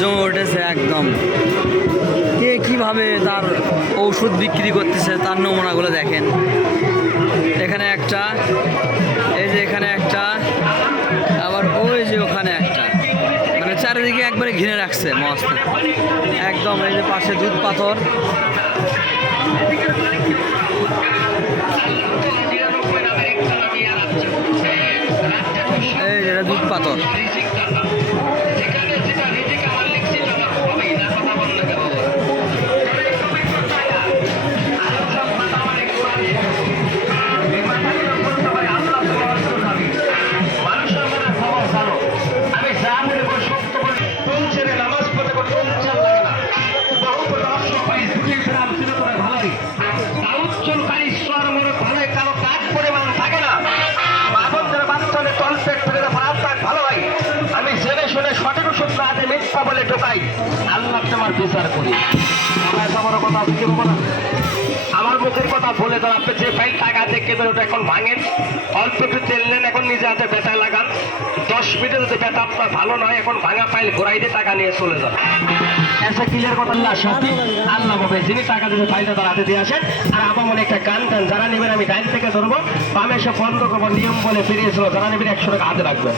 জমে উঠেছে একদম। কে কীভাবে তার ঔষধ বিক্রি করতেছে তার নমুনাগুলো দেখেন। এখানে একটা, এই যে এখানে একটা, আবার ওই যে ওখানে একটা, মানে চারিদিকে একবারে ঘিরে রাখছে মস্ত একদম। এই যে পাশে দুধ পাথর, এই যে দুধ পাথর। বলে ঢোকাই আল্লাহ তোমার বিচার করি। আমার কথা কি বলবো না, আমার মুখের কথা বলে ধর আপনি যে ফাইল টাকা দেখে ধরে ওটা এখন ভাঙেন, অল্প একটু তেল নেন, এখন নিজে হাতে ব্যথায় লাগান, 10 মিনিটে যদি ব্যথা আপনার ভালো নয় এখন ভাঙা ফাইল ঘোরাই দিয়ে টাকা নিয়ে চলে যান। এসে ক্লিয়ার কথা আল্লাহ সাথী আল্লাহ হবে যিনি টাকা দিতে ফাইলটা তার হাতে দিয়ে আসেন। আর আমার মনে একটা গান গান যারা নেবেন আমি ডাইন থেকে ধরবো, বামে এসে বন্ধ করবো, নিয়ম বলে ফিরিয়েছিল, যারা নেবেন 100 টাকা হাতে রাখবেন।